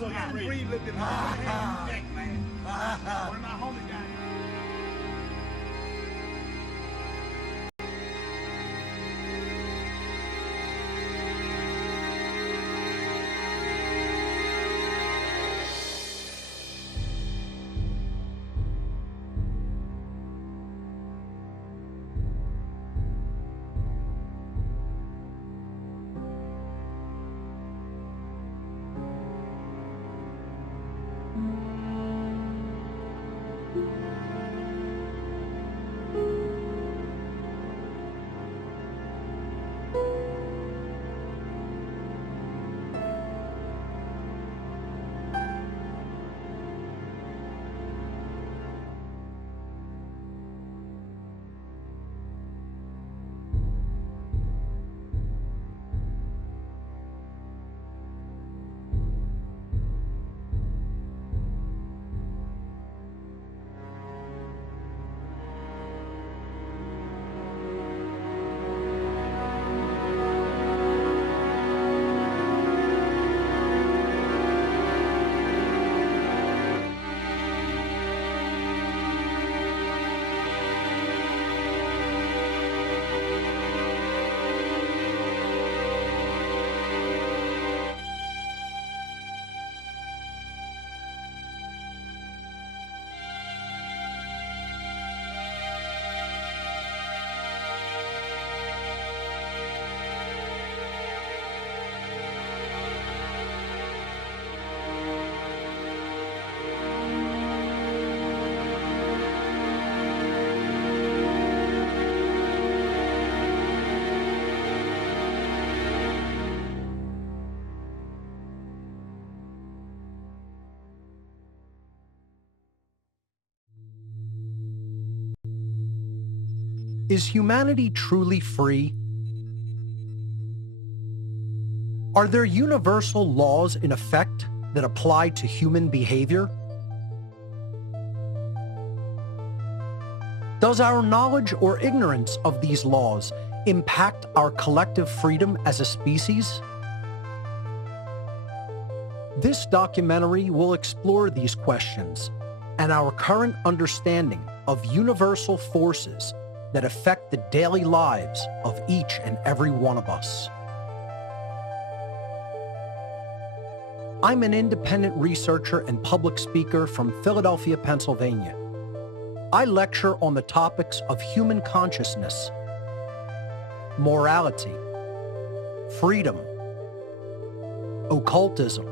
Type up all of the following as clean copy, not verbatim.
So you can breathe a little bit more. Neck, man. One of my homies got it. Is humanity truly free? Are there universal laws in effect that apply to human behavior? Does our knowledge or ignorance of these laws impact our collective freedom as a species? This documentary will explore these questions and our current understanding of universal forces that affect the daily lives of each and every one of us. I'm an independent researcher and public speaker from Philadelphia, Pennsylvania. I lecture on the topics of human consciousness, morality, freedom, occultism,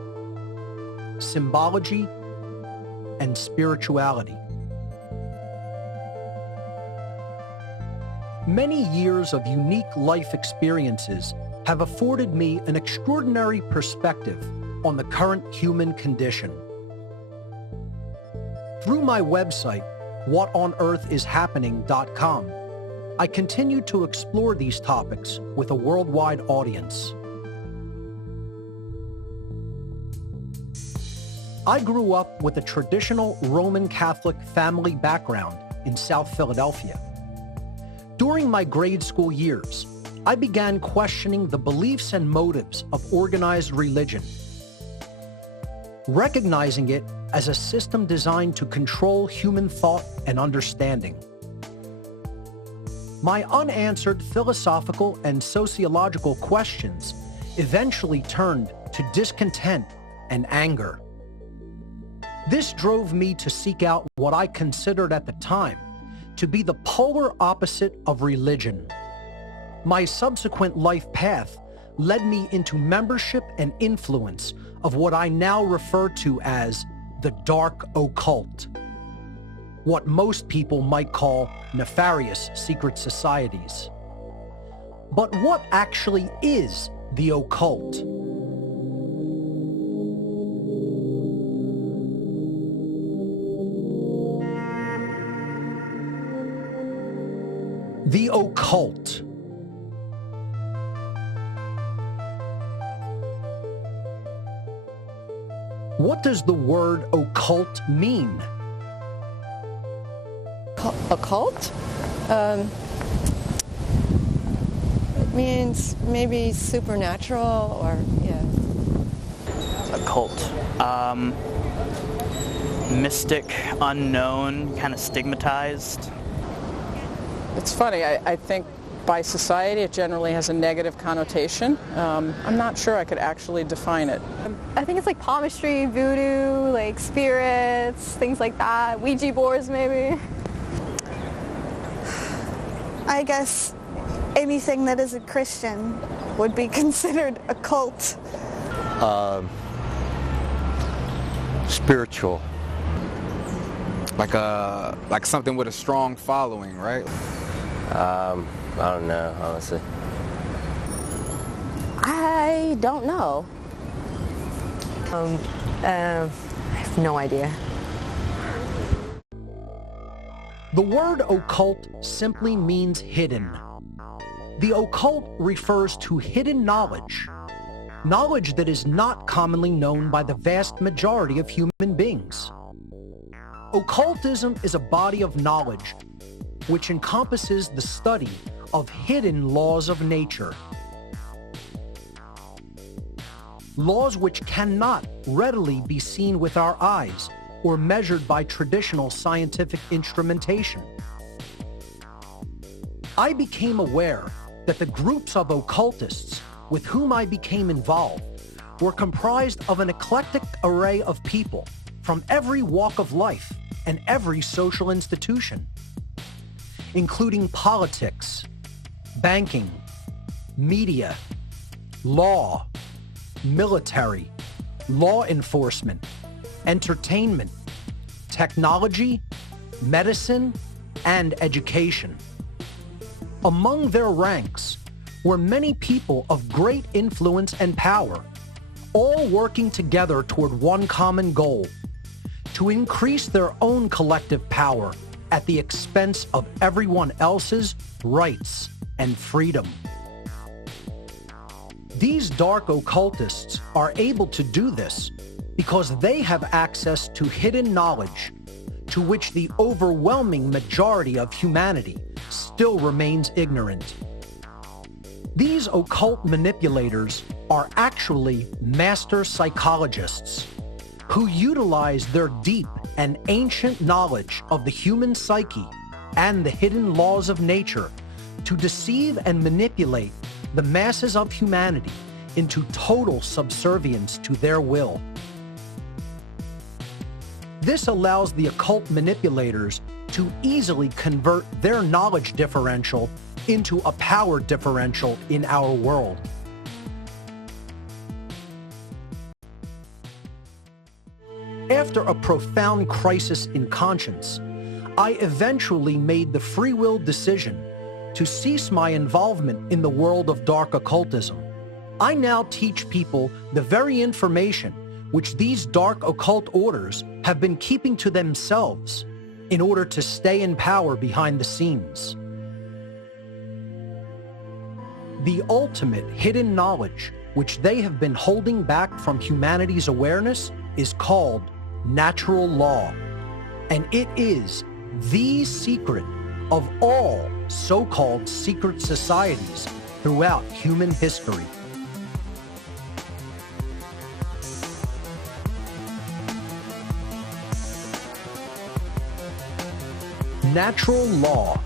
symbology, and spirituality. Many years of unique life experiences have afforded me an extraordinary perspective on the current human condition. Through my website, whatonearthishappening.com, I continue to explore these topics with a worldwide audience. I grew up with a traditional Roman Catholic family background in South Philadelphia. During my grade school years, I began questioning the beliefs and motives of organized religion, recognizing it as a system designed to control human thought and understanding. My unanswered philosophical and sociological questions eventually turned to discontent and anger. This drove me to seek out what I considered at the time to be the polar opposite of religion. My subsequent life path led me into membership and influence of what I now refer to as the dark occult, what most people might call nefarious secret societies. But what actually is the occult? The occult. What does the word occult mean? Occult? It means maybe supernatural or, yeah. Occult. Mystic, unknown, kind of stigmatized. It's funny, I think by society it generally has a negative connotation. I'm not sure I could actually define it. I think it's like palmistry, voodoo, like spirits, things like that. Ouija boards maybe. I guess anything that isn't Christian would be considered a cult. Spiritual. Like something with a strong following, right? I don't know, honestly. I don't know. I have no idea. The word occult simply means hidden. The occult refers to hidden knowledge, knowledge that is not commonly known by the vast majority of human beings. Occultism is a body of knowledge which encompasses the study of hidden laws of nature. Laws which cannot readily be seen with our eyes or measured by traditional scientific instrumentation. I became aware that the groups of occultists with whom I became involved were comprised of an eclectic array of people from every walk of life and every social institution, including politics, banking, media, law, military, law enforcement, entertainment, technology, medicine, and education. Among their ranks were many people of great influence and power, all working together toward one common goal: to increase their own collective power at the expense of everyone else's rights and freedom. These dark occultists are able to do this because they have access to hidden knowledge to which the overwhelming majority of humanity still remains ignorant. These occult manipulators are actually master psychologists who utilize their deep and ancient knowledge of the human psyche and the hidden laws of nature to deceive and manipulate the masses of humanity into total subservience to their will. This allows the occult manipulators to easily convert their knowledge differential into a power differential in our world. After a profound crisis in conscience, I eventually made the free will decision to cease my involvement in the world of dark occultism. I now teach people the very information which these dark occult orders have been keeping to themselves in order to stay in power behind the scenes. The ultimate hidden knowledge which they have been holding back from humanity's awareness is called natural law, and it is the secret of all so-called secret societies throughout human history. Natural law.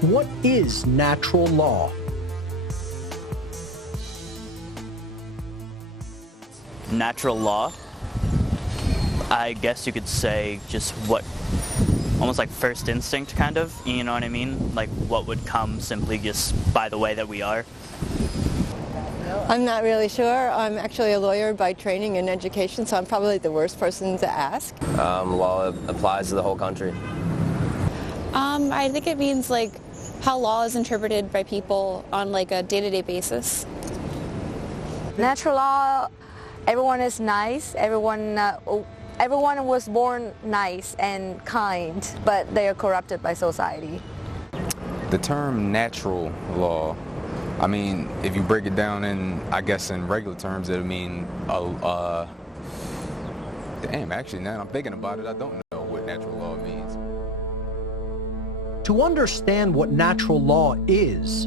What is natural law? Natural law, I guess you could say just what, almost like first instinct kind of, you know what I mean? Like what would come simply just by the way that we are. I'm not really sure. I'm actually a lawyer by training and education, so I'm probably the worst person to ask. Law applies to the whole country. I think it means like how law is interpreted by people on like a day-to-day basis. Natural law, everyone is nice. Everyone was born nice and kind, but they are corrupted by society. The term natural law, I mean, if you break it down I guess in regular terms, it would mean, damn, actually, now that I'm thinking about it, I don't know what natural law means. To understand what natural law is,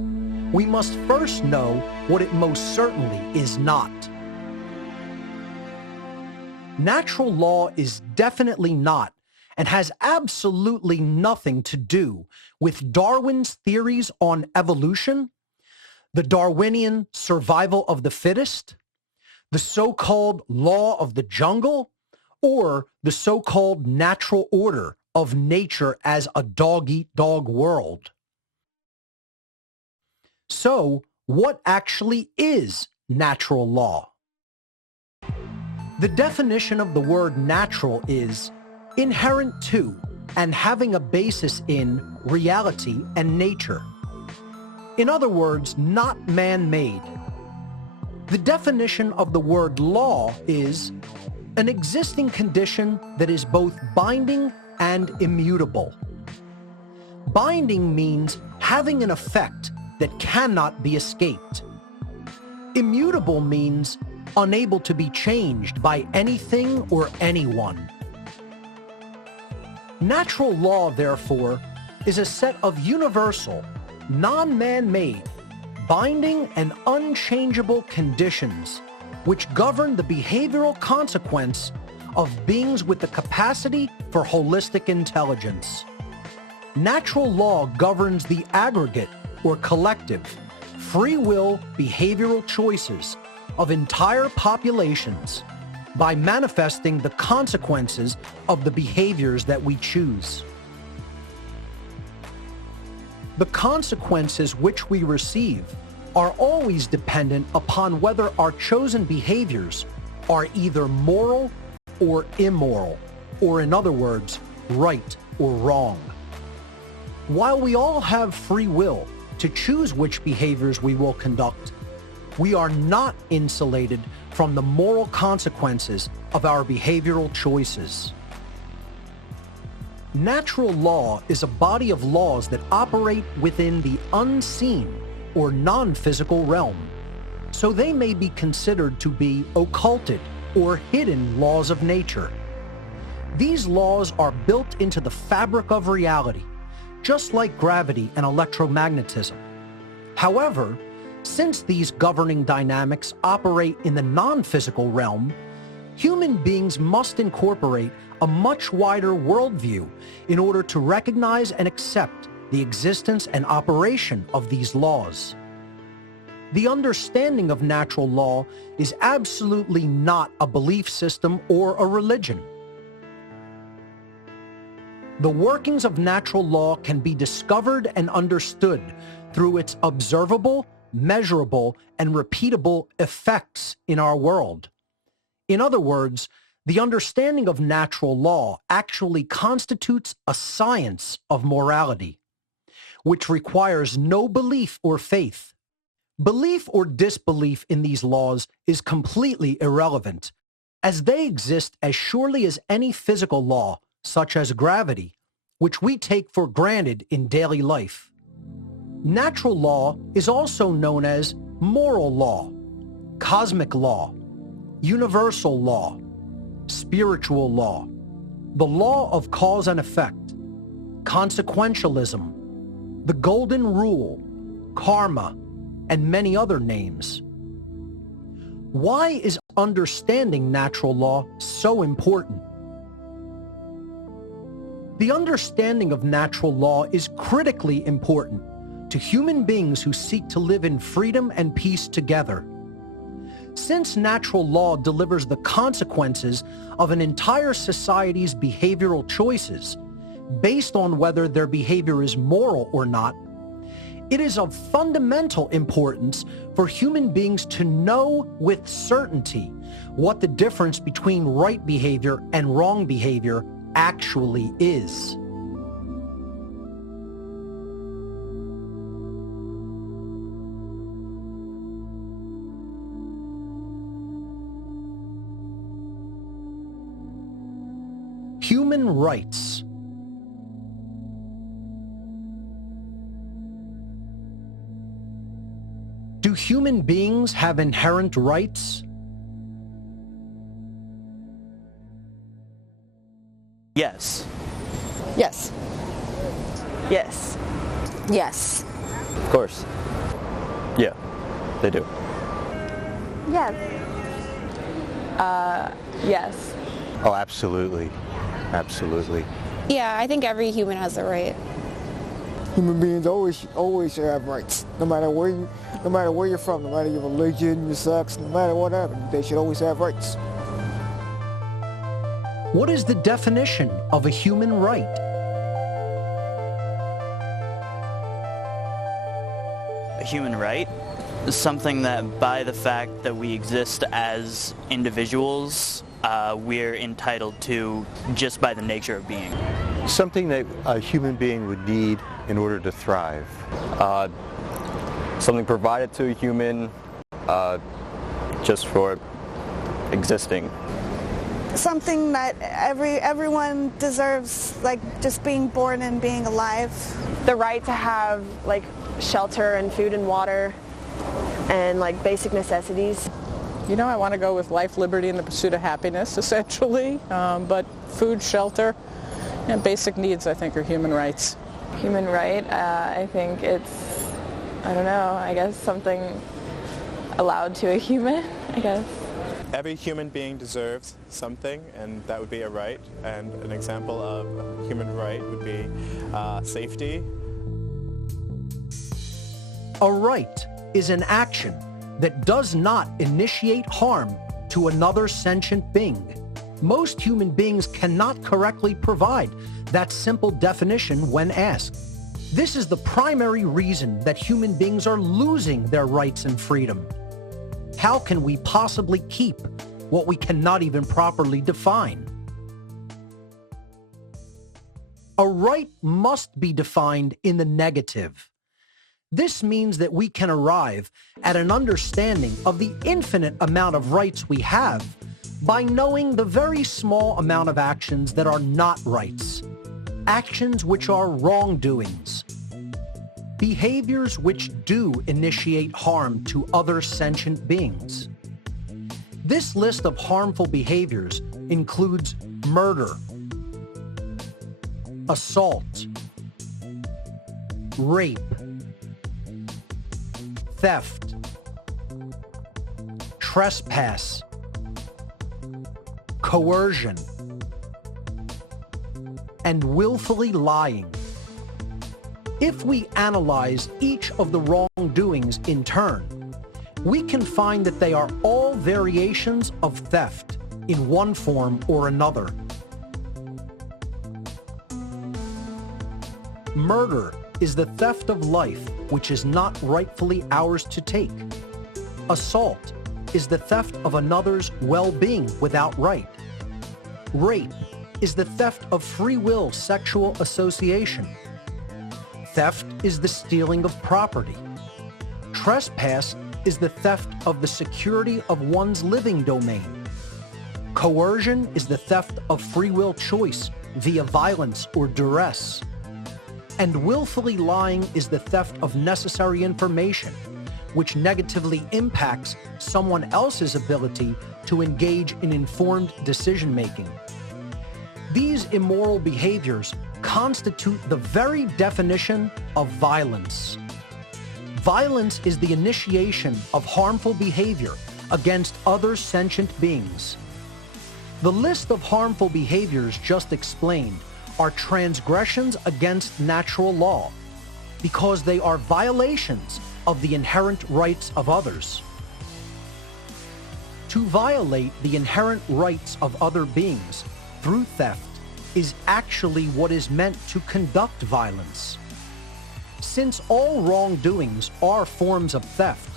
we must first know what it most certainly is not. Natural law is definitely not, and has absolutely nothing to do with Darwin's theories on evolution, the Darwinian survival of the fittest, the so-called law of the jungle, or the so-called natural order of nature as a dog-eat-dog world. So, what actually is natural law? The definition of the word natural is inherent to and having a basis in reality and nature. In other words, not man-made. The definition of the word law is an existing condition that is both binding and immutable. Binding means having an effect that cannot be escaped. Immutable means unable to be changed by anything or anyone. Natural law, therefore, is a set of universal, non-man-made, binding and unchangeable conditions which govern the behavioral consequence of beings with the capacity for holistic intelligence. Natural law governs the aggregate or collective, free will behavioral choices of entire populations by manifesting the consequences of the behaviors that we choose. The consequences which we receive are always dependent upon whether our chosen behaviors are either moral or immoral, or in other words, right or wrong. While we all have free will to choose which behaviors we will conduct, we are not insulated from the moral consequences of our behavioral choices. Natural law is a body of laws that operate within the unseen or non-physical realm, so they may be considered to be occulted or hidden laws of nature. These laws are built into the fabric of reality, just like gravity and electromagnetism. However, since these governing dynamics operate in the non-physical realm, human beings must incorporate a much wider worldview in order to recognize and accept the existence and operation of these laws. The understanding of natural law is absolutely not a belief system or a religion. The workings of natural law can be discovered and understood through its observable, measurable, and repeatable effects in our world. In other words, the understanding of natural law actually constitutes a science of morality, which requires no belief or faith. Belief or disbelief in these laws is completely irrelevant, as they exist as surely as any physical law, such as gravity, which we take for granted in daily life. Natural law is also known as moral law, cosmic law, universal law, spiritual law, the law of cause and effect, consequentialism, the golden rule, karma, and many other names. Why is understanding natural law so important? The understanding of natural law is critically important to human beings who seek to live in freedom and peace together. Since natural law delivers the consequences of an entire society's behavioral choices based on whether their behavior is moral or not, it is of fundamental importance for human beings to know with certainty what the difference between right behavior and wrong behavior actually is. Human rights. Do human beings have inherent rights? Yes. Yes. Yes. Yes. Of course. Yeah, they do. Yes. Yes. Oh, absolutely. Absolutely. Yeah, I think every human has the right. Human beings always should have rights, no matter where you're from, no matter your religion, your sex, no matter whatever. They should always have rights. What is the definition of a human right? A human right is something that, by the fact that we exist as individuals, we're entitled to just by the nature of being. Something that a human being would need in order to thrive. Something provided to a human just for existing. Something that everyone deserves, like just being born and being alive. The right to have like shelter and food and water and like basic necessities. You know, I want to go with life, liberty, and the pursuit of happiness, essentially. But food, shelter, and basic needs, I think, are human rights. Human right, I think it's, I don't know, I guess something allowed to a human, I guess. Every human being deserves something, and that would be a right. And an example of a human right would be safety. A right is an action that does not initiate harm to another sentient being. Most human beings cannot correctly provide that simple definition when asked. This is the primary reason that human beings are losing their rights and freedom. How can we possibly keep what we cannot even properly define? A right must be defined in the negative. This means that we can arrive at an understanding of the infinite amount of rights we have by knowing the very small amount of actions that are not rights, actions which are wrongdoings, behaviors which do initiate harm to other sentient beings. This list of harmful behaviors includes murder, assault, rape, theft, trespass, coercion, and willfully lying. If we analyze each of the wrongdoings in turn, we can find that they are all variations of theft in one form or another. Murder is the theft of life which is not rightfully ours to take. Assault is the theft of another's well-being without right. Rape is the theft of free will sexual association. Theft is the stealing of property. Trespass is the theft of the security of one's living domain. Coercion is the theft of free will choice via violence or duress. And willfully lying is the theft of necessary information, which negatively impacts someone else's ability to engage in informed decision-making. These immoral behaviors constitute the very definition of violence. Violence is the initiation of harmful behavior against other sentient beings. The list of harmful behaviors just explained are transgressions against natural law because they are violations of the inherent rights of others. To violate the inherent rights of other beings through theft is actually what is meant to conduct violence. Since all wrongdoings are forms of theft,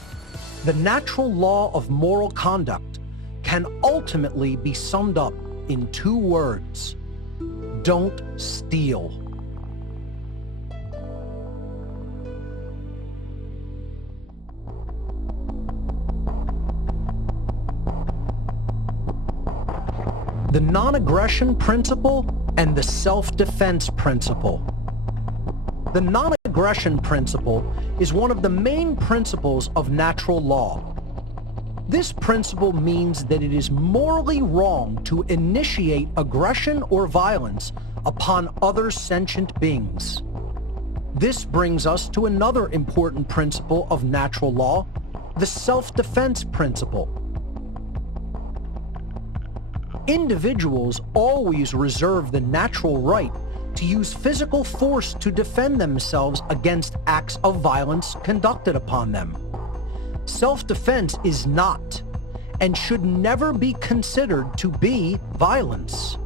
the natural law of moral conduct can ultimately be summed up in two words: don't steal. The non-aggression principle and the self-defense principle. The non-aggression principle is one of the main principles of natural law. This principle means that it is morally wrong to initiate aggression or violence upon other sentient beings. This brings us to another important principle of natural law, the self-defense principle. Individuals always reserve the natural right to use physical force to defend themselves against acts of violence conducted upon them. Self-defense is not and should never be considered to be violence.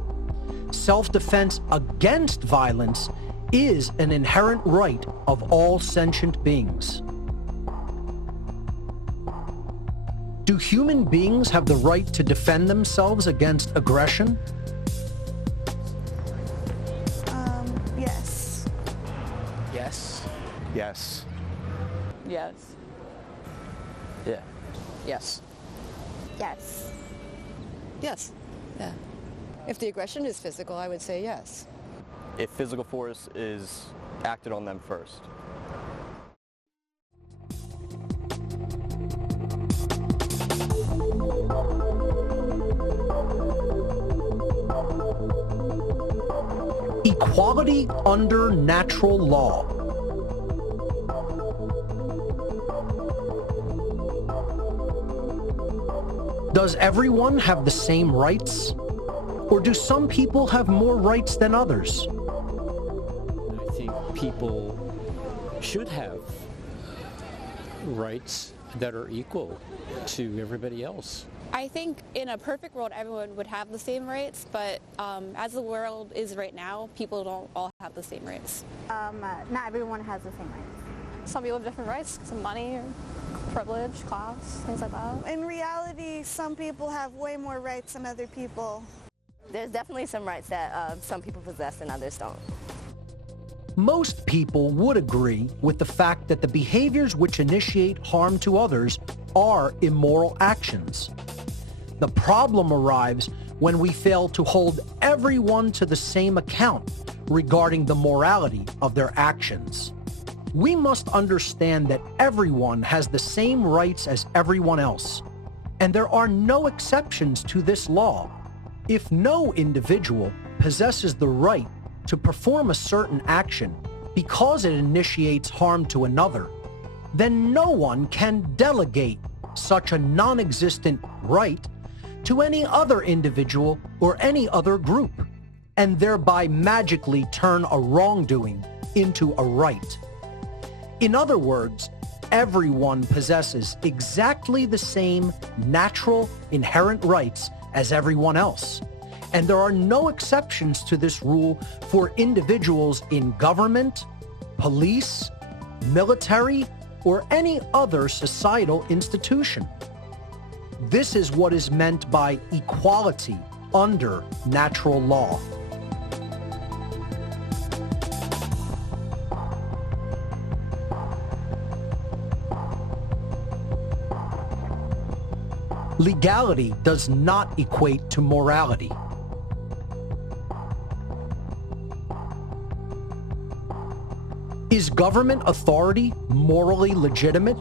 Self-defense against violence is an inherent right of all sentient beings. Do human beings have the right to defend themselves against aggression? Yes. Yes. Yes. Yes. Yeah. Yes. Yes. Yes. Yeah. If the aggression is physical, I would say yes. If physical force is acted on them first. Equality under natural law. Does everyone have the same rights? Or do some people have more rights than others? I think people should have rights that are equal to everybody else. I think in a perfect world, everyone would have the same rights, but as the world is right now, people don't all have the same rights. Not everyone has the same rights. Some people have different rights, some money, or privilege, class, things like that. In reality, some people have way more rights than other people. There's definitely some rights that some people possess and others don't. Most people would agree with the fact that the behaviors which initiate harm to others are immoral actions. The problem arrives when we fail to hold everyone to the same account regarding the morality of their actions. We must understand that everyone has the same rights as everyone else, and there are no exceptions to this law. If no individual possesses the right to perform a certain action because it initiates harm to another, then no one can delegate such a non-existent right to any other individual or any other group, and thereby magically turn a wrongdoing into a right. In other words, everyone possesses exactly the same natural, inherent rights as everyone else, and there are no exceptions to this rule for individuals in government, police, military, or any other societal institution. This is what is meant by equality under natural law. Legality does not equate to morality. Is government authority morally legitimate?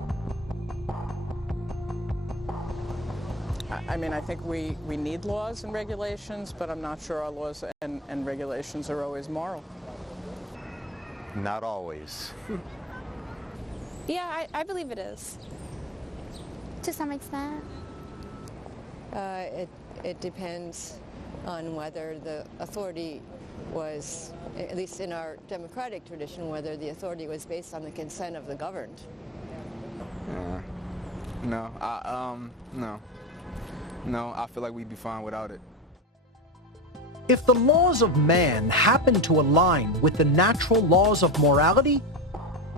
I mean, I think we need laws and regulations, but I'm not sure our laws and regulations are always moral. Not always. Yeah, I believe it is. To some extent. It depends on whether the authority was, at least in our democratic tradition, whether the authority was based on the consent of the governed. No, I feel like we'd be fine without it. If the laws of man happen to align with the natural laws of morality,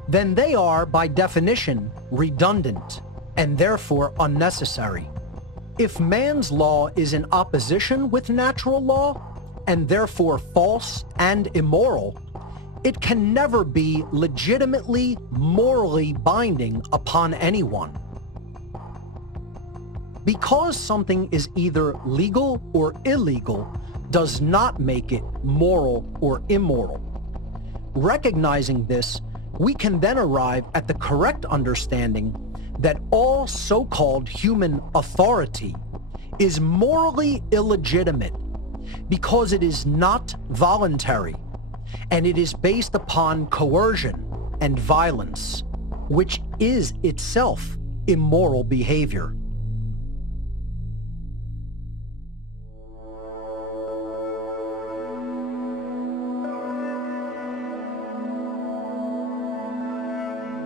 then they are, by definition, redundant and therefore unnecessary. If man's law is in opposition with natural law, and therefore false and immoral, it can never be legitimately morally binding upon anyone. Because something is either legal or illegal does not make it moral or immoral. Recognizing this, we can then arrive at the correct understanding that all so-called human authority is morally illegitimate because it is not voluntary, and it is based upon coercion, and violence, which is itself immoral behavior.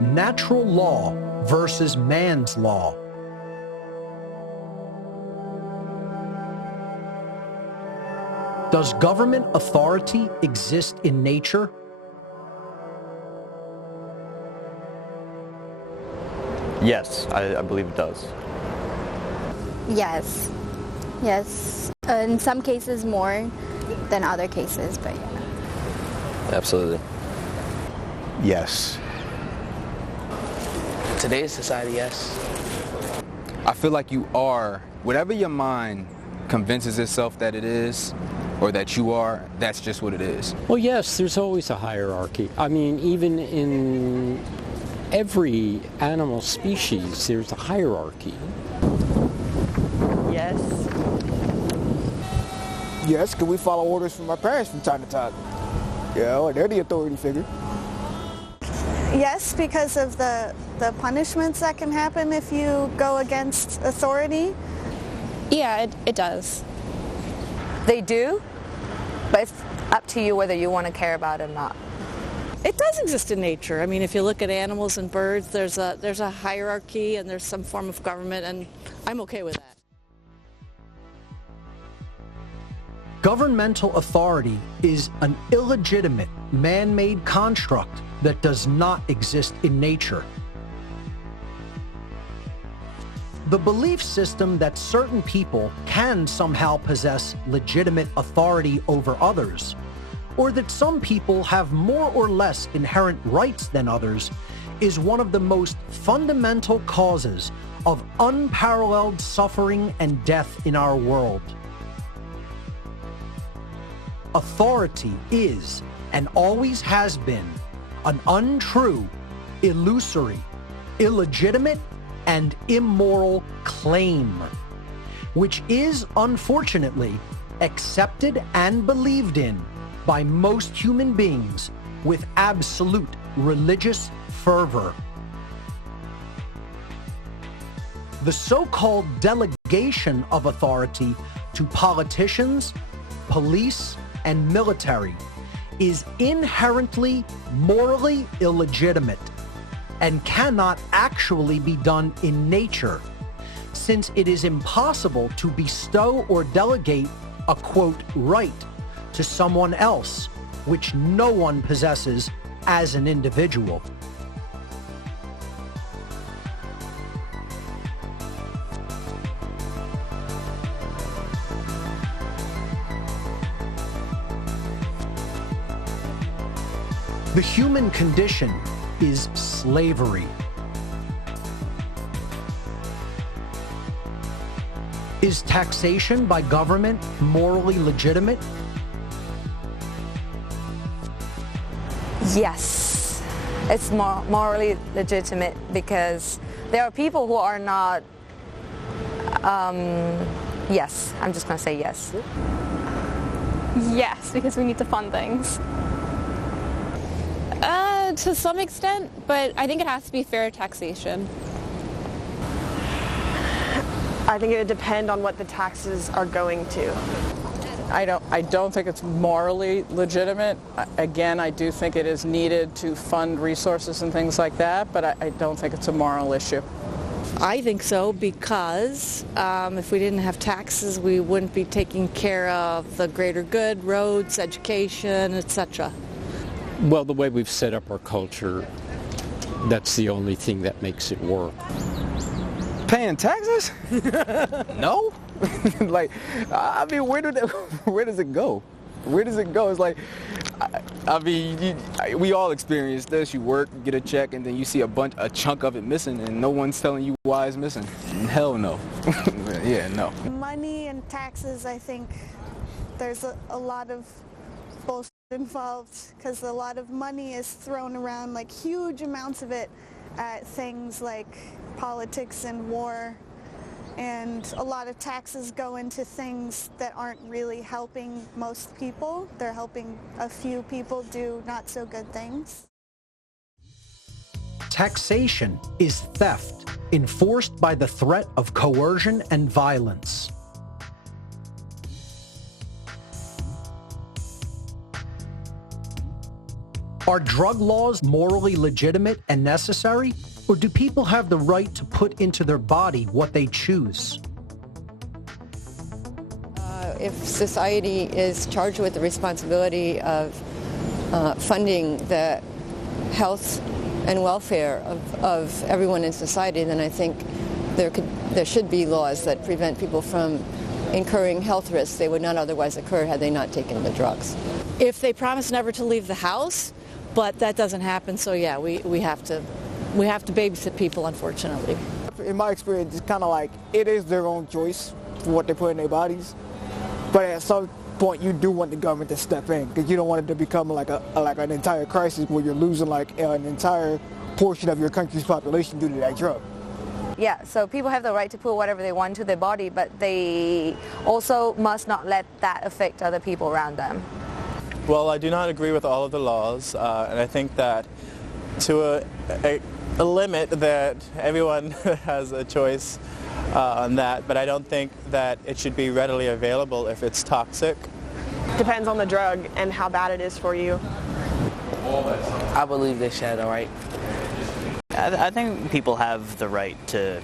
Natural law versus man's law. Does government authority exist in nature? Yes, I believe it does. Yes. Yes. In some cases more than other cases, but yeah. Absolutely. Yes. Today's society, yes. I feel like you are, whatever your mind convinces itself that it is, or that you are, that's just what it is. Well, yes, there's always a hierarchy. I mean, even in every animal species, there's a hierarchy. Yes. Yes, because we follow orders from our parents from time to time. Yeah, well, they're the authority figure. Yes, because of the punishments that can happen if you go against authority. Yeah, it does. They do, but it's up to you whether you want to care about it or not. It does exist in nature. I mean, if you look at animals and birds, there's a hierarchy and there's some form of government, and I'm okay with that. Governmental authority is an illegitimate, man-made construct that does not exist in nature. The belief system that certain people can somehow possess legitimate authority over others, or that some people have more or less inherent rights than others, is one of the most fundamental causes of unparalleled suffering and death in our world. Authority is, and always has been, an untrue, illusory, illegitimate, and immoral claim, which is, unfortunately, accepted and believed in by most human beings with absolute religious fervor. The so-called delegation of authority to politicians, police, and military is inherently morally illegitimate and cannot actually be done in nature, since it is impossible to bestow or delegate a, quote, right to someone else, which no one possesses as an individual. The human condition is slavery. Is taxation by government morally legitimate? Yes, it's morally legitimate because there are people who are not, yes, I'm just going to say yes. Yes, because we need to fund things. To some extent, but I think it has to be fair taxation. I think it would depend on what the taxes are going to. I don't think it's morally legitimate. Again, I do think it is needed to fund resources and things like that, but I don't think it's a moral issue. I think so because if we didn't have taxes, we wouldn't be taking care of the greater good, roads, education, etc. Well, the way we've set up our culture, that's the only thing that makes it work. Paying taxes? No. Like, I mean, where does it go? Where does it go? It's like, I mean, we all experience this. You work, you get a check, and then you see a chunk of it missing, and no one's telling you why it's missing. Hell no. Yeah, no. Money and taxes, I think there's a lot of bullshit involved because a lot of money is thrown around, like huge amounts of it, at things like politics and war, and a lot of taxes go into things that aren't really helping most people. They're helping a few people do not so good things. Taxation is theft enforced by the threat of coercion and violence. Are drug laws morally legitimate and necessary, or do people have the right to put into their body what they choose? If society is charged with the responsibility of funding the health and welfare of everyone in society, then I think there should be laws that prevent people from incurring health risks they would not otherwise occur had they not taken the drugs. If they promise never to leave the house, but that doesn't happen, so yeah, we have to babysit people, unfortunately. In my experience, it's kind of like it is their own choice for what they put in their bodies. But at some point, you do want the government to step in because you don't want it to become like an entire crisis where you're losing like an entire portion of your country's population due to that drug. Yeah, so people have the right to put whatever they want to their body, but they also must not let that affect other people around them. Well, I do not agree with all of the laws, and I think that to a limit that everyone has a choice on that, but I don't think that it should be readily available if it's toxic. Depends on the drug and how bad it is for you. I believe they should have the right. I think people have the right to,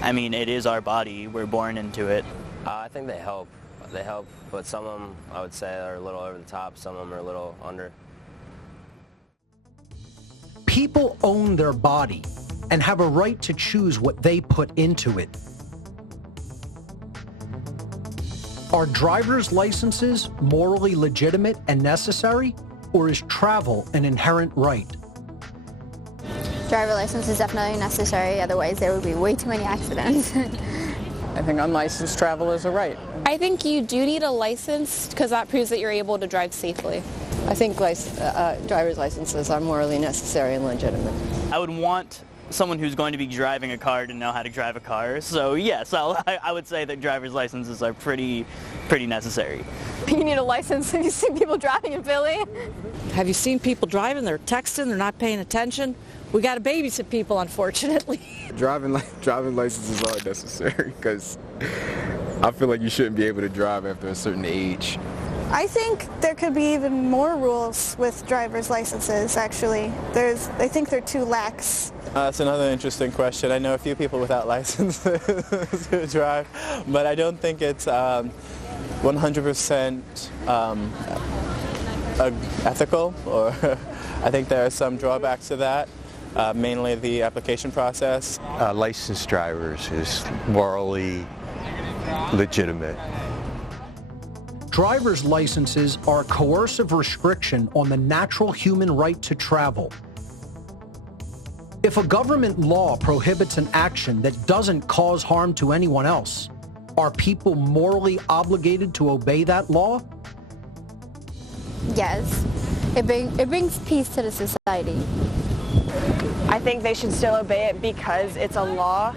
I mean, it is our body, we're born into it. I think they help. They help, but some of them, I would say, are a little over the top, some of them are a little under. People own their body and have a right to choose what they put into it. Are driver's licenses morally legitimate and necessary, or is travel an inherent right? Driver license is definitely necessary, otherwise there would be way too many accidents. I think unlicensed travel is a right. I think you do need a license because that proves that you're able to drive safely. I think driver's licenses are morally necessary and legitimate. I would want someone who's going to be driving a car to know how to drive a car, so yes, I would say that driver's licenses are pretty necessary. You need a license. Have you seen people driving in Philly? Have you seen people driving? They're texting, they're not paying attention. We got to babysit people, unfortunately. Driving licenses are necessary because I feel like you shouldn't be able to drive after a certain age. I think there could be even more rules with driver's licenses, actually. I think they're too lax. That's another interesting question. I know a few people without licenses who drive, but I don't think it's 100% ethical, or I think there are some drawbacks to that, mainly the application process. Licensed drivers is morally legitimate. Driver's licenses are a coercive restriction on the natural human right to travel. If a government law prohibits an action that doesn't cause harm to anyone else, are people morally obligated to obey that law? Yes. It brings peace to the society. I think they should still obey it because it's a law.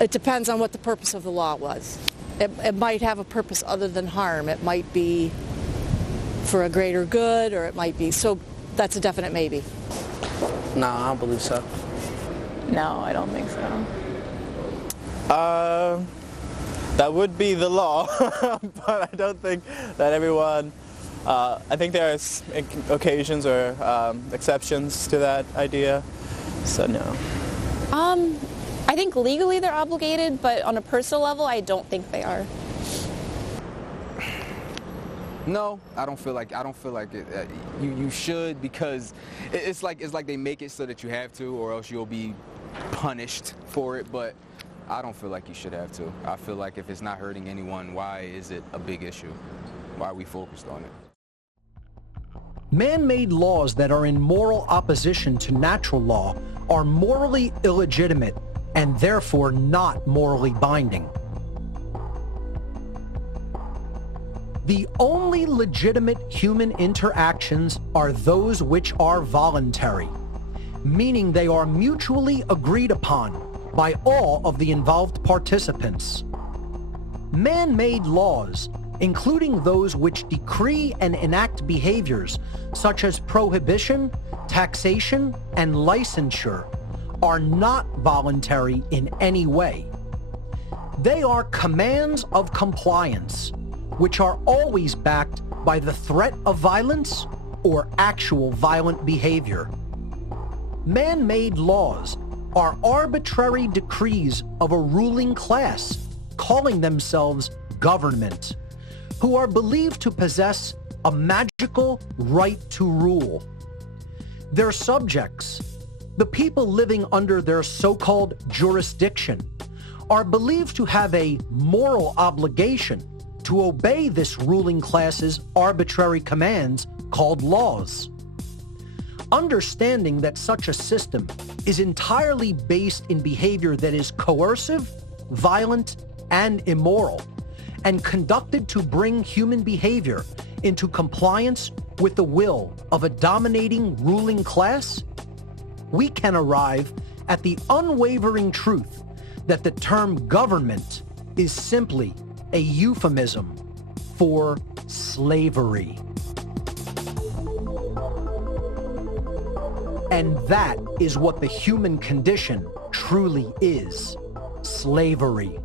It depends on what the purpose of the law was. It might have a purpose other than harm. It might be for a greater good, or it might be, so that's a definite maybe. No, I don't believe so. No, I don't think so. That would be the law, but I don't think that everyone, I think there are occasions or exceptions to that idea, so no. I think legally they're obligated, but on a personal level, I don't think they are. No, I don't feel like it. You should, because it's like they make it so that you have to, or else you'll be punished for it. But I don't feel like you should have to. I feel like if it's not hurting anyone, why is it a big issue? Why are we focused on it? Man-made laws that are in moral opposition to natural law are morally illegitimate and therefore not morally binding. The only legitimate human interactions are those which are voluntary, meaning they are mutually agreed upon by all of the involved participants. Man-made laws, including those which decree and enact behaviors such as prohibition, taxation, and licensure, are not voluntary in any way. They are commands of compliance, which are always backed by the threat of violence or actual violent behavior. Man-made laws are arbitrary decrees of a ruling class calling themselves government, who are believed to possess a magical right to rule. Their subjects, the people living under their so-called jurisdiction, are believed to have a moral obligation to obey this ruling class's arbitrary commands called laws. Understanding that such a system is entirely based in behavior that is coercive, violent, and immoral, and conducted to bring human behavior into compliance with the will of a dominating ruling class, we can arrive at the unwavering truth that the term government is simply a euphemism for slavery. And that is what the human condition truly is: slavery.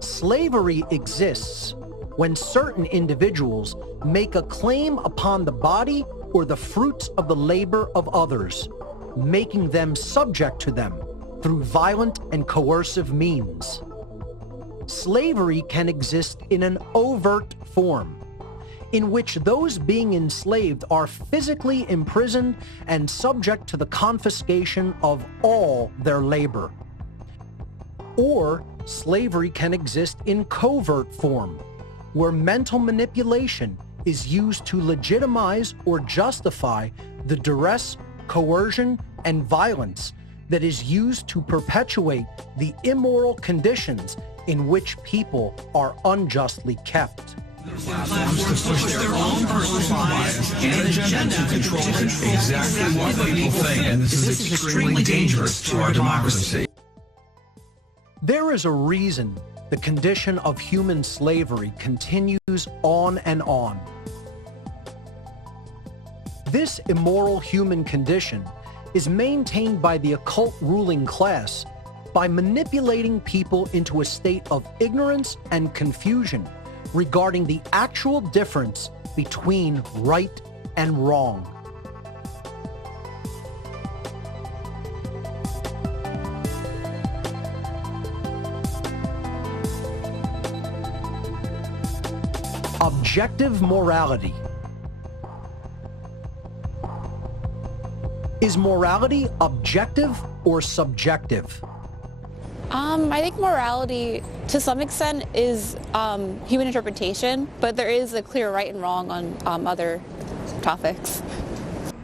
Slavery exists when certain individuals make a claim upon the body or the fruits of the labor of others, making them subject to them through violent and coercive means. Slavery can exist in an overt form, in which those being enslaved are physically imprisoned and subject to the confiscation of all their labor. Or slavery can exist in covert form, where mental manipulation is used to legitimize or justify the duress, coercion, and violence that is used to perpetuate the immoral conditions in which people are unjustly kept. Platforms to push their own personal bias and agenda to control exactly what people think, and this is extremely dangerous to our democracy. There is a reason the condition of human slavery continues on and on. This immoral human condition is maintained by the occult ruling class by manipulating people into a state of ignorance and confusion regarding the actual difference between right and wrong. Objective morality. Is morality objective or subjective? I think morality, to some extent, is human interpretation, but there is a clear right and wrong on other topics.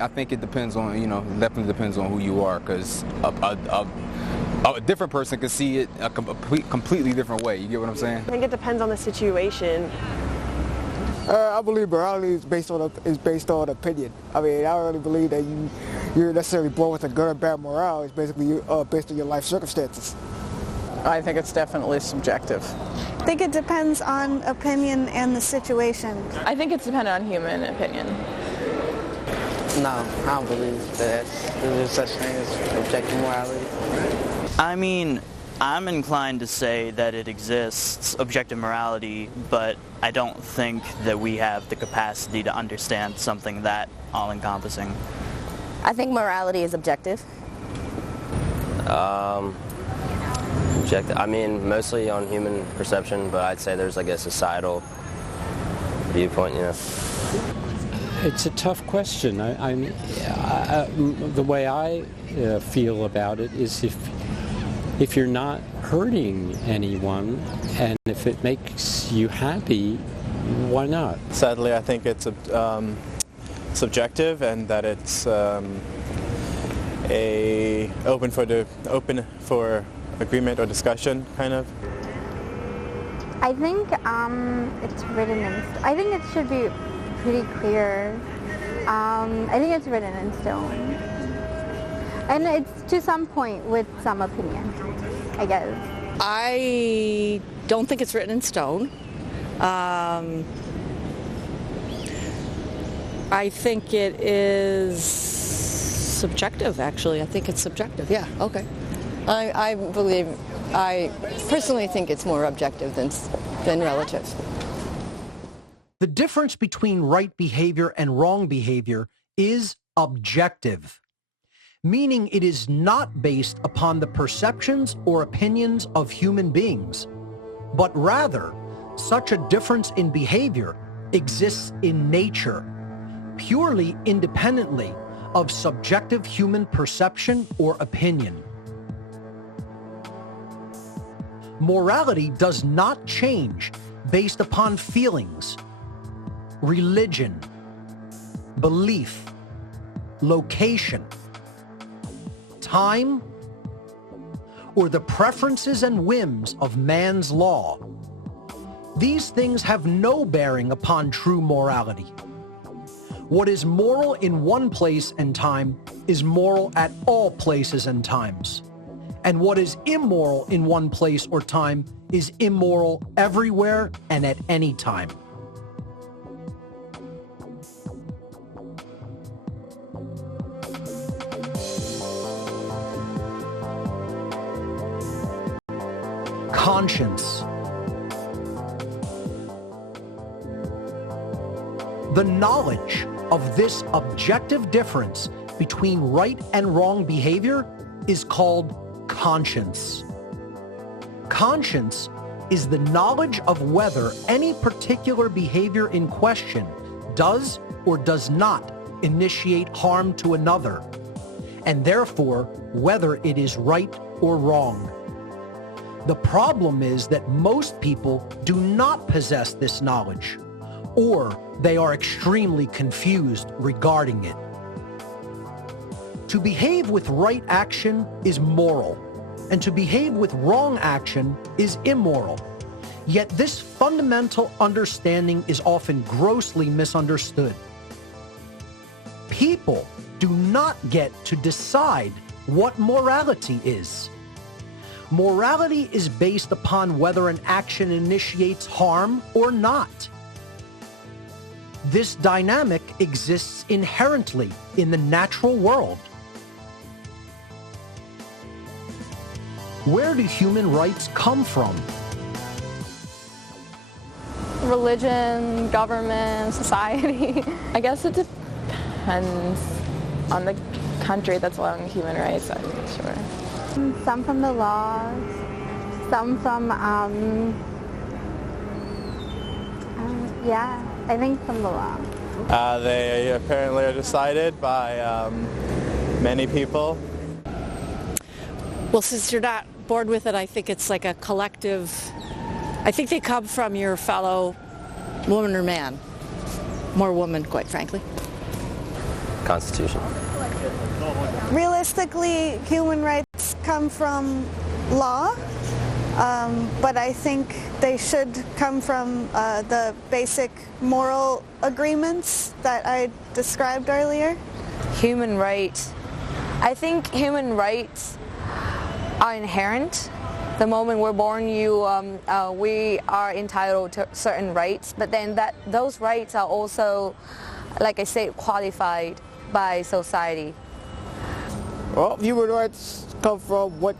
I think it depends on, definitely depends on who you are, because a different person can see it a completely different way. You get what I'm saying? I think it depends on the situation. I believe morality is based on opinion. I mean, I don't really believe that you're necessarily born with a good or bad morale. It's basically based on your life circumstances. I think it's definitely subjective. I think it depends on opinion and the situation. I think it's dependent on human opinion. No, I don't believe that there's such thing as objective morality. I mean, I'm inclined to say that it exists, objective morality, but I don't think that we have the capacity to understand something that all-encompassing. I think morality is objective. Objective, I mean, mostly on human perception, but I'd say there's like a societal viewpoint, It's a tough question. The way I feel about it is if you're not hurting anyone and if it makes you happy, why not? Sadly, I think it's subjective, and that it's open for agreement or discussion, kind of. I think it's written in. I think it should be pretty clear. I think it's written in stone, and it's to some point with some opinion, I guess. I don't think it's written in stone. I think it is subjective, actually. I think it's subjective. Yeah, okay. I personally think it's more objective than relative. The difference between right behavior and wrong behavior is objective, meaning it is not based upon the perceptions or opinions of human beings, but rather such a difference in behavior exists in nature, purely independently of subjective human perception or opinion. Morality does not change based upon feelings, religion, belief, location, time, or the preferences and whims of man's law. These things have no bearing upon true morality. What is moral in one place and time is moral at all places and times. And what is immoral in one place or time is immoral everywhere and at any time. Conscience. The knowledge of this objective difference between right and wrong behavior is called conscience. Conscience is the knowledge of whether any particular behavior in question does or does not initiate harm to another, and therefore whether it is right or wrong. The problem is that most people do not possess this knowledge, or they are extremely confused regarding it. To behave with right action is moral, and to behave with wrong action is immoral. Yet this fundamental understanding is often grossly misunderstood. People do not get to decide what morality is. Morality is based upon whether an action initiates harm or not. This dynamic exists inherently in the natural world. Where do human rights come from? Religion, government, society. I guess it depends on the country that's allowing human rights, I'm not sure. Some from the laws, some from, yeah, I think from the law. They apparently are decided by many people. Well, since you're not bored with it, I think it's like a collective, I think they come from your fellow woman or man. More woman, quite frankly. Constitution. Realistically, human rights come from law, but I think they should come from the basic moral agreements that I described earlier. Human rights. I think human rights are inherent. The moment we're born, we are entitled to certain rights, but then those rights are also, like I said, qualified by society. Well, human rights come from what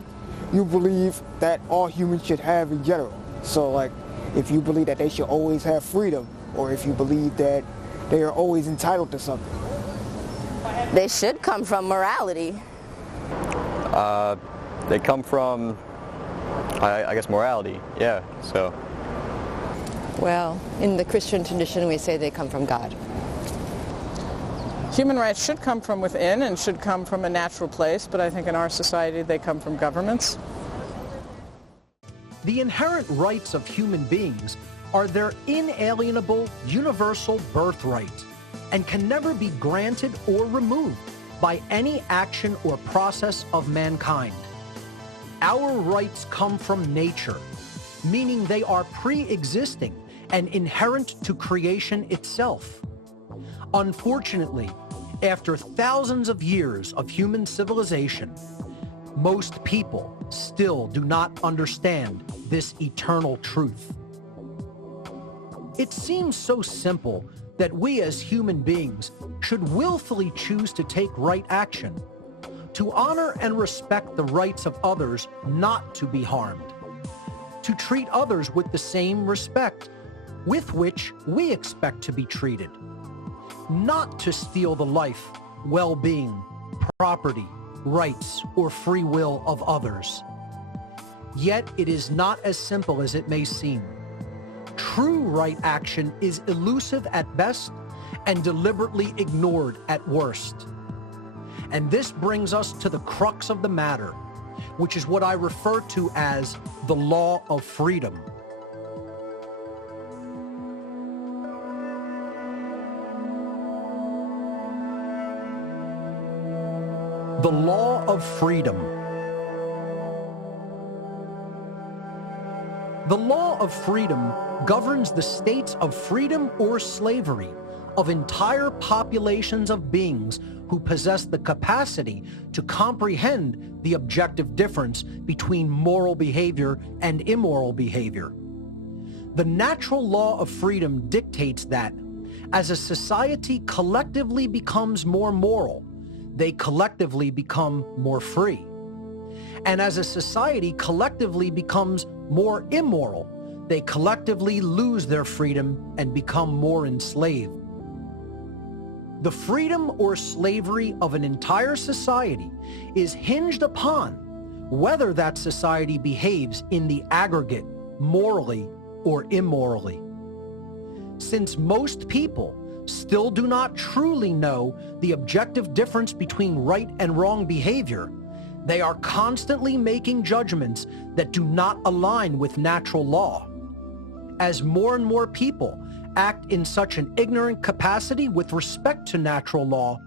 you believe that all humans should have in general. So, like, if you believe that they should always have freedom, or if you believe that they are always entitled to something. They should come from morality. They come from, I guess, morality, yeah, so. Well, in the Christian tradition, we say they come from God. Human rights should come from within and should come from a natural place, but I think in our society they come from governments. The inherent rights of human beings are their inalienable, universal birthright and can never be granted or removed by any action or process of mankind. Our rights come from nature, meaning they are pre-existing and inherent to creation itself. Unfortunately, after thousands of years of human civilization, most people still do not understand this eternal truth. It seems so simple that we as human beings should willfully choose to take right action, to honor and respect the rights of others not to be harmed, to treat others with the same respect with which we expect to be treated, not to steal the life, well-being, property, rights, or free will of others. Yet it is not as simple as it may seem. True right action is elusive at best and deliberately ignored at worst. And this brings us to the crux of the matter, which is what I refer to as the law of freedom. The law of freedom. The law of freedom governs the states of freedom or slavery of entire populations of beings who possess the capacity to comprehend the objective difference between moral behavior and immoral behavior. The natural law of freedom dictates that as a society collectively becomes more moral, they collectively become more free. And as a society collectively becomes more immoral, they collectively lose their freedom and become more enslaved. The freedom or slavery of an entire society is hinged upon whether that society behaves in the aggregate morally or immorally. Since most people still do not truly know the objective difference between right and wrong behavior, they are constantly making judgments that do not align with natural law. As more and more people act in such an ignorant capacity with respect to natural law,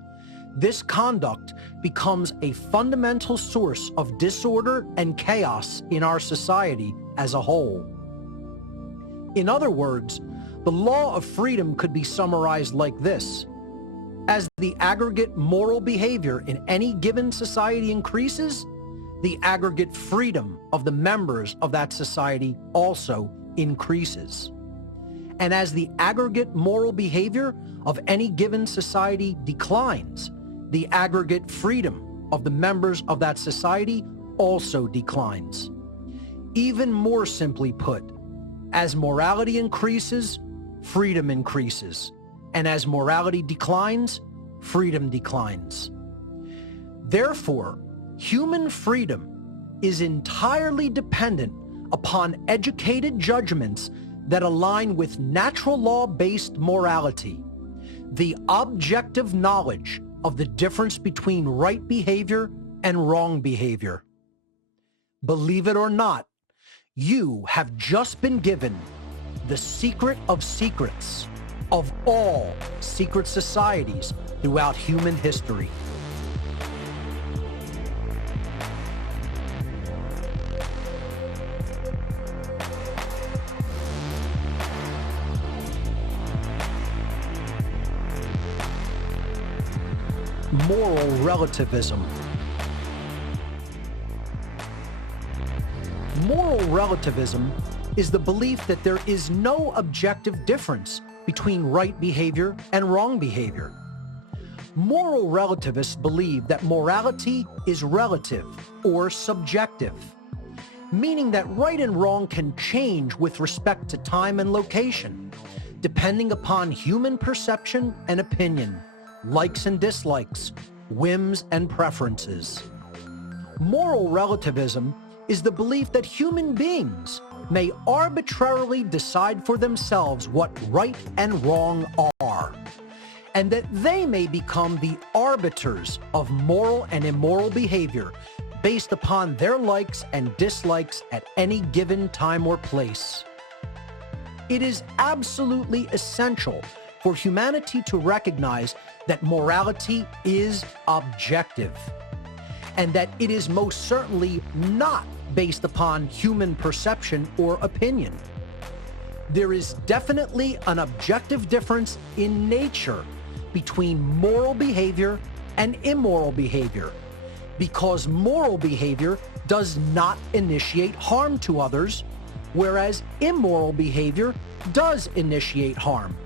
this conduct becomes a fundamental source of disorder and chaos in our society as a whole. In other words, the law of freedom could be summarized like this. As the aggregate moral behavior in any given society increases, the aggregate freedom of the members of that society also increases. And as the aggregate moral behavior of any given society declines, the aggregate freedom of the members of that society also declines. Even more simply put, as morality increases, freedom increases. And as morality declines, freedom declines. Therefore, human freedom is entirely dependent upon educated judgments that align with natural law-based morality, the objective knowledge of the difference between right behavior and wrong behavior. Believe it or not, you have just been given the secret of secrets of all secret societies throughout human history. Moral relativism. Moral relativism is the belief that there is no objective difference between right behavior and wrong behavior. Moral relativists believe that morality is relative or subjective, meaning that right and wrong can change with respect to time and location, depending upon human perception and opinion, likes and dislikes, whims and preferences. Moral relativism is the belief that human beings may arbitrarily decide for themselves what right and wrong are, and that they may become the arbiters of moral and immoral behavior based upon their likes and dislikes at any given time or place. It is absolutely essential for humanity to recognize that morality is objective, and that it is most certainly not based upon human perception or opinion. There is definitely an objective difference in nature between moral behavior and immoral behavior, because moral behavior does not initiate harm to others, whereas immoral behavior does initiate harm.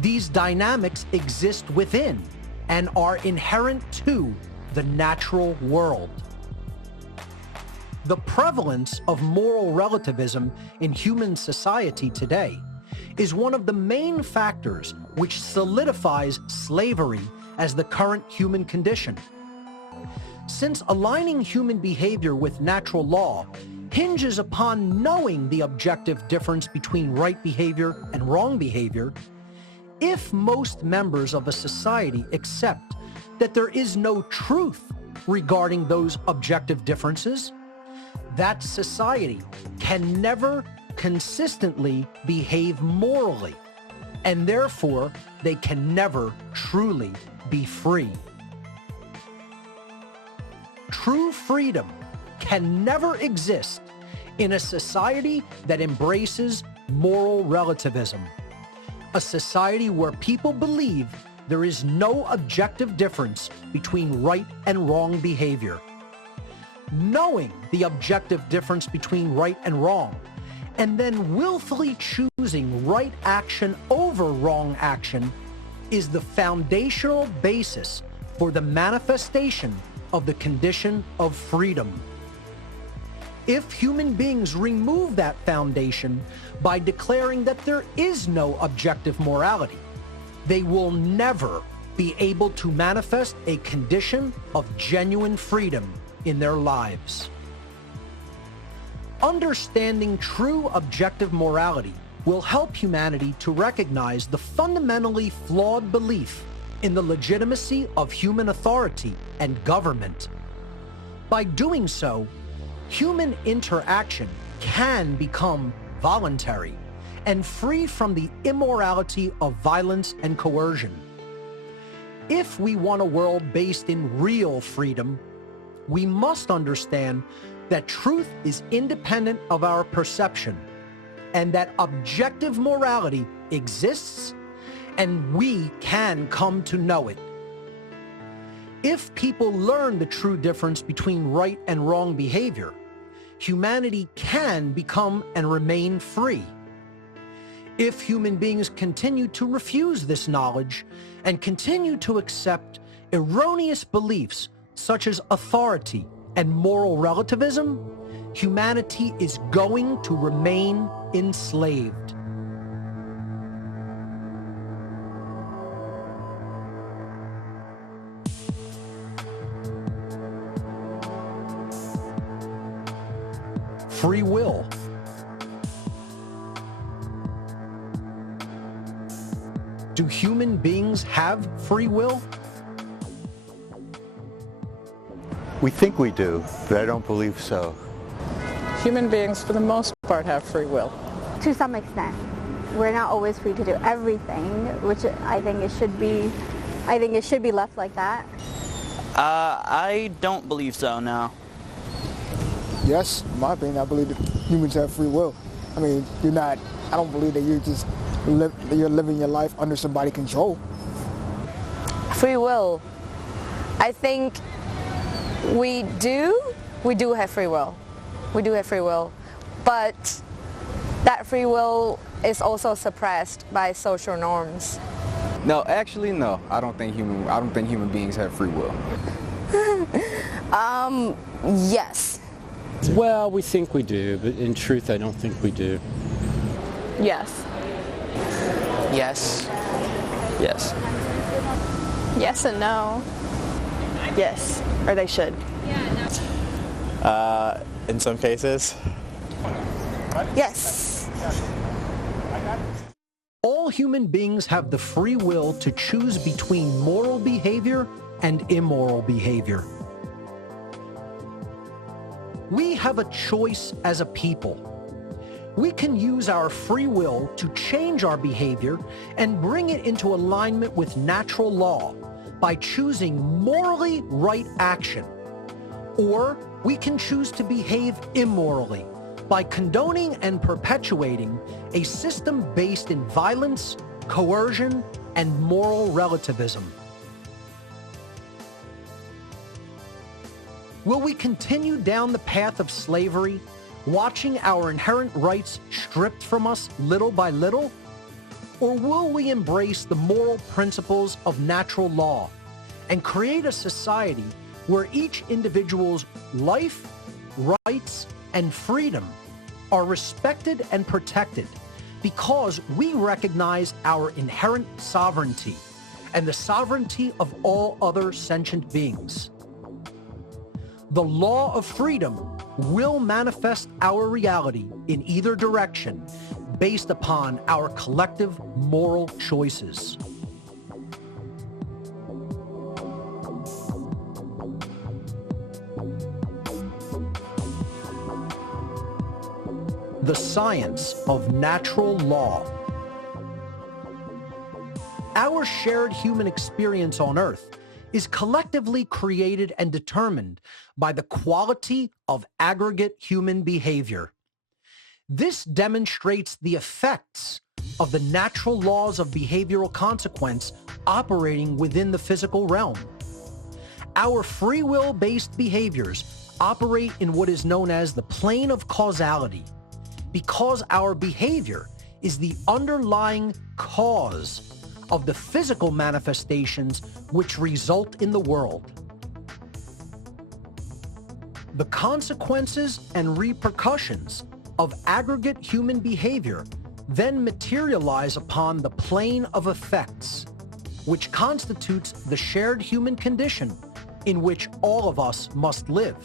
These dynamics exist within and are inherent to the natural world. The prevalence of moral relativism in human society today is one of the main factors which solidifies slavery as the current human condition. Since aligning human behavior with natural law hinges upon knowing the objective difference between right behavior and wrong behavior, if most members of a society accept that there is no truth regarding those objective differences, that society can never consistently behave morally, and therefore they can never truly be free. True freedom can never exist in a society that embraces moral relativism, a society where people believe there is no objective difference between right and wrong behavior. Knowing the objective difference between right and wrong, and then willfully choosing right action over wrong action, is the foundational basis for the manifestation of the condition of freedom. If human beings remove that foundation by declaring that there is no objective morality, they will never be able to manifest a condition of genuine freedom in their lives. Understanding true objective morality will help humanity to recognize the fundamentally flawed belief in the legitimacy of human authority and government. By doing so, human interaction can become voluntary and free from the immorality of violence and coercion. If we want a world based in real freedom, we must understand that truth is independent of our perception and that objective morality exists and we can come to know it. If people learn the true difference between right and wrong behavior, humanity can become and remain free. If human beings continue to refuse this knowledge and continue to accept erroneous beliefs such as authority and moral relativism, humanity is going to remain enslaved. Free will. Do human beings have free will? We think we do, but I don't believe so. Human beings, for the most part, have free will. To some extent. We're not always free to do everything, which I think it should be left like that. I don't believe so, no. Yes, in my opinion, I believe that humans have free will. I mean, I don't believe that you're living your life under somebody's control. Free will. I think we do have free will. We do have free will, but that free will is also suppressed by social norms. No, actually, no. I don't think human beings have free will. Yes. Well, we think we do, but in truth, I don't think we do. Yes. Yes. Yes. Yes and no. Yes, or they should. In some cases. Yes. All human beings have the free will to choose between moral behavior and immoral behavior. We have a choice as a people. We can use our free will to change our behavior and bring it into alignment with natural law by choosing morally right action. Or we can choose to behave immorally by condoning and perpetuating a system based in violence, coercion, and moral relativism. Will we continue down the path of slavery watching our inherent rights stripped from us little by little? Or will we embrace the moral principles of natural law and create a society where each individual's life, rights, and freedom are respected and protected because we recognize our inherent sovereignty and the sovereignty of all other sentient beings? The law of freedom will manifest our reality in either direction based upon our collective moral choices. The science of natural law. Our shared human experience on Earth is collectively created and determined by the quality of aggregate human behavior. This demonstrates the effects of the natural laws of behavioral consequence operating within the physical realm. Our free will-based behaviors operate in what is known as the plane of causality, because our behavior is the underlying cause of the physical manifestations which result in the world. The consequences and repercussions of aggregate human behavior then materialize upon the plane of effects, which constitutes the shared human condition in which all of us must live.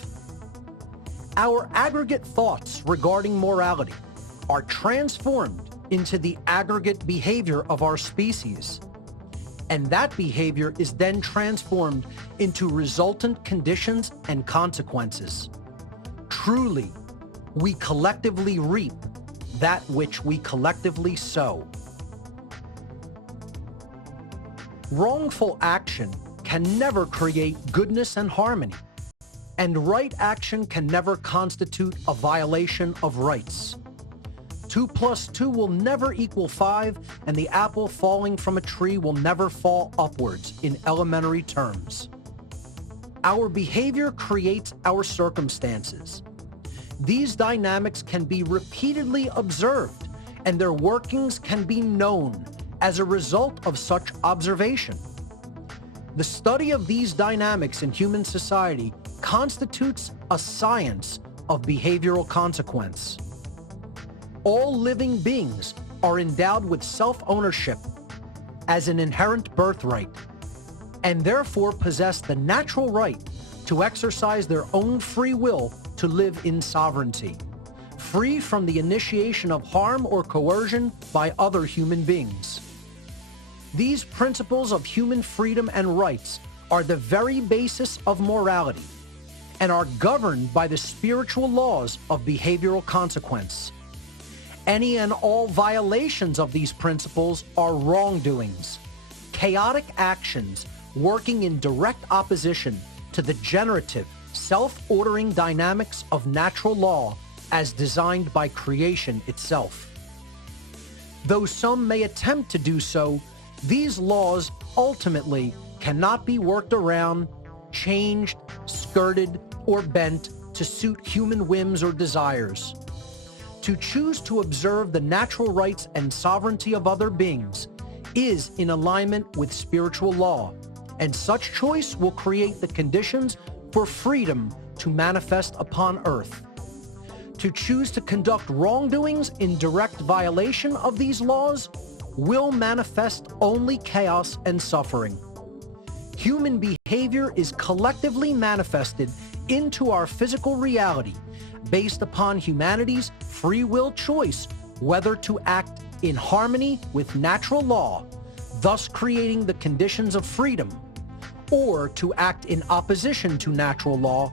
Our aggregate thoughts regarding morality are transformed into the aggregate behavior of our species, and that behavior is then transformed into resultant conditions and consequences. Truly, we collectively reap that which we collectively sow. Wrongful action can never create goodness and harmony, and right action can never constitute a violation of rights. 2 + 2 will never equal 5, and the apple falling from a tree will never fall upwards in elementary terms. Our behavior creates our circumstances. These dynamics can be repeatedly observed, and their workings can be known as a result of such observation. The study of these dynamics in human society constitutes a science of behavioral consequence. All living beings are endowed with self-ownership as an inherent birthright, and therefore possess the natural right to exercise their own free will to live in sovereignty, free from the initiation of harm or coercion by other human beings. These principles of human freedom and rights are the very basis of morality and are governed by the spiritual laws of behavioral consequence. Any and all violations of these principles are wrongdoings, chaotic actions working in direct opposition to the generative, self-ordering dynamics of natural law as designed by creation itself. Though some may attempt to do so, these laws ultimately cannot be worked around, changed, skirted, or bent to suit human whims or desires. To choose to observe the natural rights and sovereignty of other beings is in alignment with spiritual law, and such choice will create the conditions for freedom to manifest upon earth. To choose to conduct wrongdoings in direct violation of these laws will manifest only chaos and suffering. Human behavior is collectively manifested into our physical reality based upon humanity's free will choice whether to act in harmony with natural law, thus creating the conditions of freedom, or to act in opposition to natural law,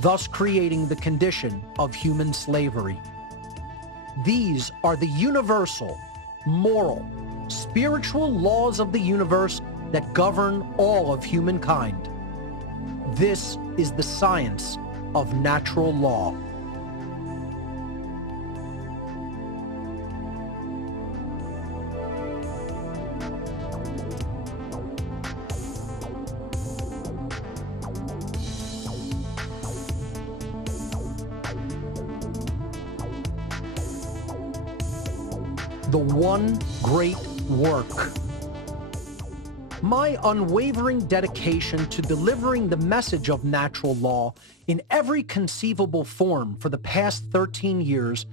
thus creating the condition of human slavery. These are the universal, moral, spiritual laws of the universe that govern all of humankind. This is the science of natural law. the one great work. My unwavering dedication to delivering the message of natural law in every conceivable form for the past 13 years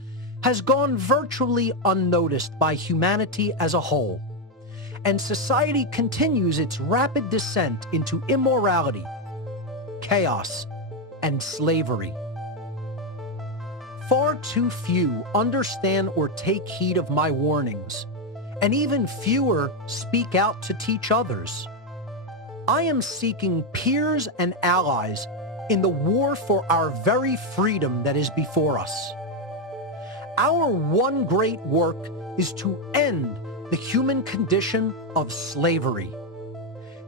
has gone virtually unnoticed by humanity as a whole, and society continues its rapid descent into immorality, chaos, and slavery. Far too few understand or take heed of my warnings, and even fewer speak out to teach others. I am seeking peers and allies in the war for our very freedom that is before us. Our one great work is to end the human condition of slavery.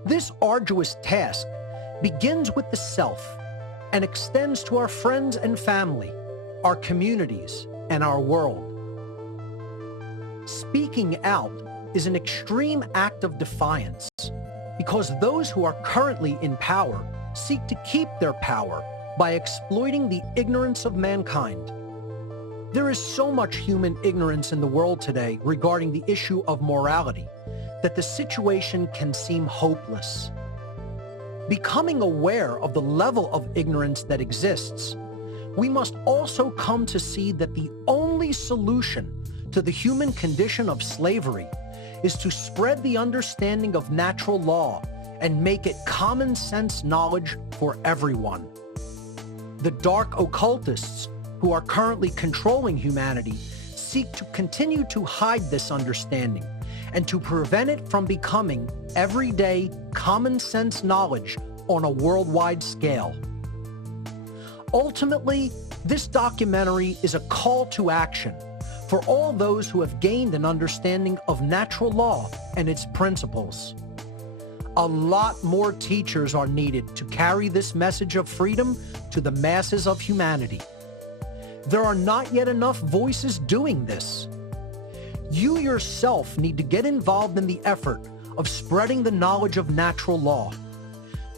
This arduous task begins with the self and extends to our friends and family, our communities, and our world. Speaking out is an extreme act of defiance because those who are currently in power seek to keep their power by exploiting the ignorance of mankind. There is so much human ignorance in the world today regarding the issue of morality that the situation can seem hopeless. Becoming aware of the level of ignorance that exists, we must also come to see that the only solution to the human condition of slavery is to spread the understanding of natural law and make it common sense knowledge for everyone. The dark occultists who are currently controlling humanity seek to continue to hide this understanding and to prevent it from becoming everyday common sense knowledge on a worldwide scale. Ultimately, this documentary is a call to action for all those who have gained an understanding of natural law and its principles. A lot more teachers are needed to carry this message of freedom to the masses of humanity. There are not yet enough voices doing this. You yourself need to get involved in the effort of spreading the knowledge of natural law.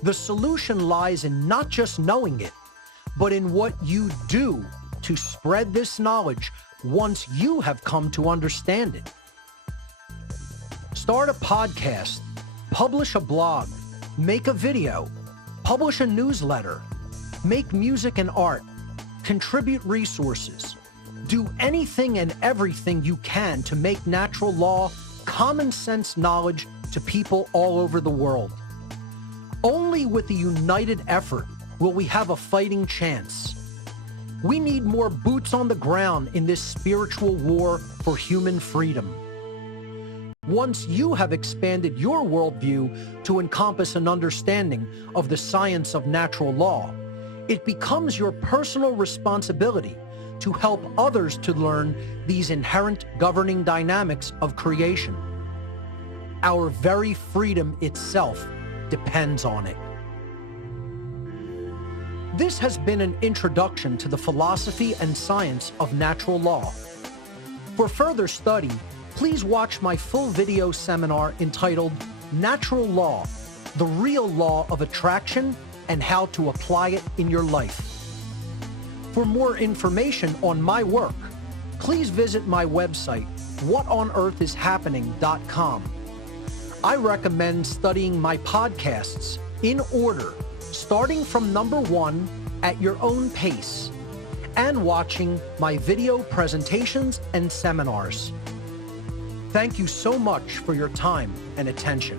The solution lies in not just knowing it, but in what you do to spread this knowledge once you have come to understand it. Start a podcast, publish a blog, make a video, publish a newsletter, make music and art, contribute resources. Do anything and everything you can to make natural law common sense knowledge to people all over the world. Only with a united effort will we have a fighting chance. We need more boots on the ground in this spiritual war for human freedom. Once you have expanded your worldview to encompass an understanding of the science of natural law, it becomes your personal responsibility to help others to learn these inherent governing dynamics of creation. Our very freedom itself depends on it. This has been an introduction to the philosophy and science of natural law. For further study, please watch my full video seminar entitled Natural Law, the Real Law of Attraction and How to Apply It in Your Life. For more information on my work, please visit my website, whatonearthishappening.com. I recommend studying my podcasts in order, starting from number 1 at your own pace, and watching my video presentations and seminars. Thank you so much for your time and attention.